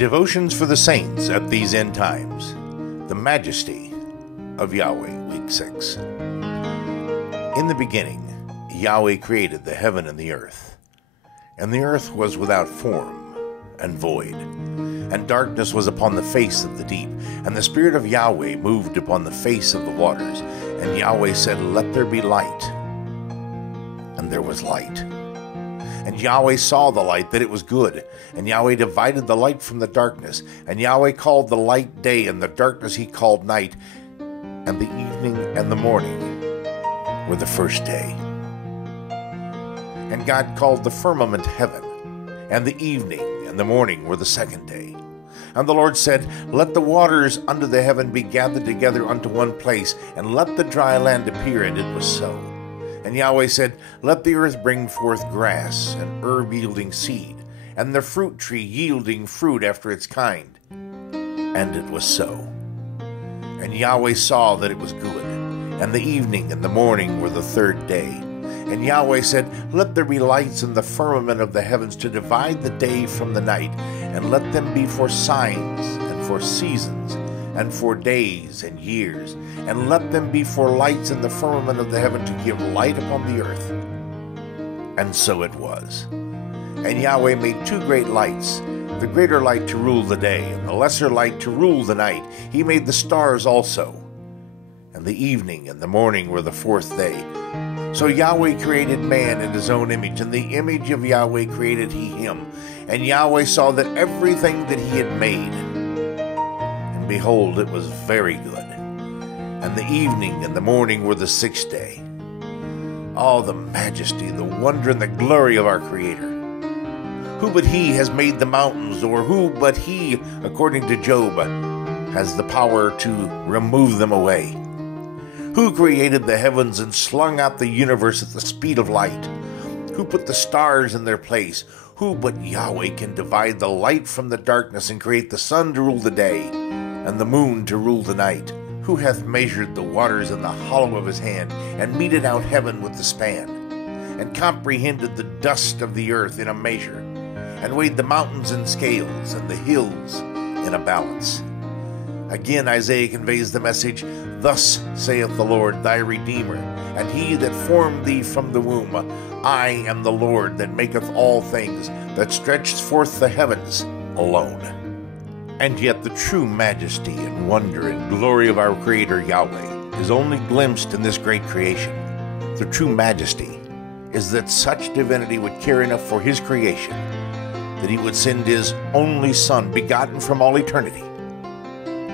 Devotions for the Saints at these end times. The Majesty of Yahweh, Week 6. In the beginning, Yahweh created the heaven and the earth was without form and void, and darkness was upon the face of the deep, and the Spirit of Yahweh moved upon the face of the waters. And Yahweh said, "Let there be light." And there was light. And Yahweh saw the light, that it was good. And Yahweh divided the light from the darkness. And Yahweh called the light day, and the darkness he called night. And the evening and the morning were the first day. And God called the firmament heaven, and the evening and the morning were the second day. And the Lord said, "Let the waters under the heaven be gathered together unto one place, and let the dry land appear." And it was so. And Yahweh said, "Let the earth bring forth grass, and herb yielding seed, and the fruit tree yielding fruit after its kind." And it was so. And Yahweh saw that it was good. And the evening and the morning were the third day. And Yahweh said, "Let there be lights in the firmament of the heavens to divide the day from the night, and let them be for signs and for seasons and for days and years, and let them be for lights in the firmament of the heaven to give light upon the earth." And so it was. And Yahweh made two great lights, the greater light to rule the day, and the lesser light to rule the night. He made the stars also. And the evening and the morning were the fourth day. So Yahweh created man in his own image, and the image of Yahweh created he him. And Yahweh saw that everything that he had made, and behold, it was very good. And the evening and the morning were the sixth day. Oh, the majesty, the wonder, and the glory of our Creator! Who but he has made the mountains, or who but he, according to Job, has the power to remove them away? Who created the heavens and slung out the universe at the speed of light? Who put the stars in their place? Who but Yahweh can divide the light from the darkness and create the sun to rule the day and the moon to rule the night? Who hath measured the waters in the hollow of his hand, and meted out heaven with the span, and comprehended the dust of the earth in a measure, and weighed the mountains in scales, and the hills in a balance? Again, Isaiah conveys the message, "Thus saith the Lord thy Redeemer, and he that formed thee from the womb. I am the Lord that maketh all things, that stretched forth the heavens alone." And yet the true majesty and wonder and glory of our Creator Yahweh is only glimpsed in this great creation. The true majesty is that such divinity would care enough for his creation, that he would send his only Son, begotten from all eternity,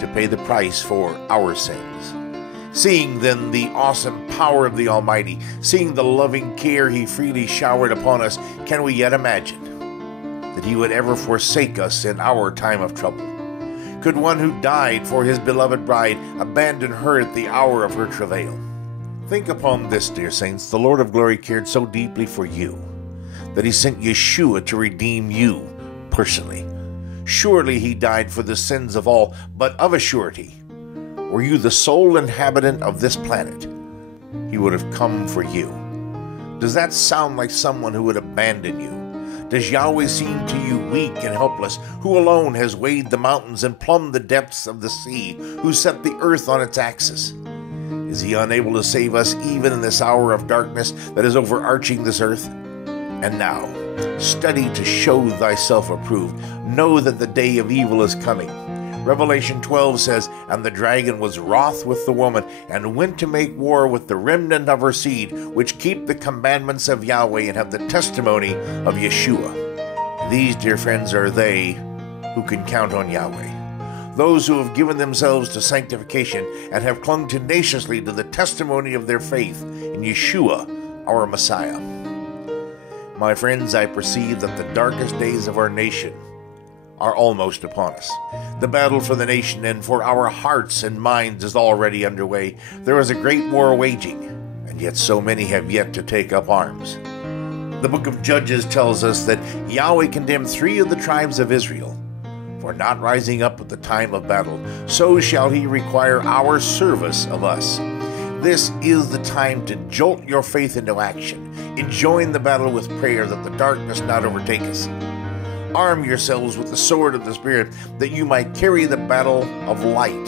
to pay the price for our sins. Seeing then the awesome power of the Almighty, seeing the loving care he freely showered upon us, can we yet imagine that he would ever forsake us in our time of trouble? Could one who died for his beloved bride abandon her at the hour of her travail? Think upon this, dear saints. The Lord of glory cared so deeply for you that he sent Yeshua to redeem you personally. Surely he died for the sins of all, but of a surety, were you the sole inhabitant of this planet, he would have come for you. Does that sound like someone who would abandon you? Does Yahweh seem to you weak and helpless, who alone has weighed the mountains and plumbed the depths of the sea, who set the earth on its axis? Is he unable to save us even in this hour of darkness that is overarching this earth? And now, study to show thyself approved. Know that the day of evil is coming. Revelation 12 says, "And the dragon was wroth with the woman, and went to make war with the remnant of her seed, which keep the commandments of Yahweh and have the testimony of Yeshua." These, dear friends, are they who can count on Yahweh. Those who have given themselves to sanctification and have clung tenaciously to the testimony of their faith in Yeshua, our Messiah. My friends, I perceive that the darkest days of our nation are almost upon us. The battle for the nation and for our hearts and minds is already underway. There is a great war waging, and yet so many have yet to take up arms. The book of Judges tells us that Yahweh condemned 3 of the tribes of Israel for not rising up at the time of battle. So shall he require our service of us. This is the time to jolt your faith into action. Enjoin the battle with prayer that the darkness not overtake us. arm yourselves with the sword of the Spirit, that you might carry the battle of light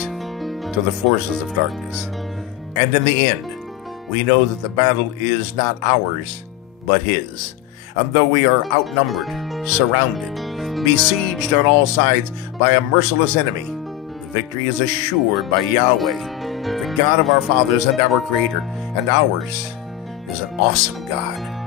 to the forces of darkness. And in the end, we know that the battle is not ours, but His. And though we are outnumbered, surrounded, besieged on all sides by a merciless enemy, the victory is assured by Yahweh, the God of our fathers and our Creator, and ours is an awesome God.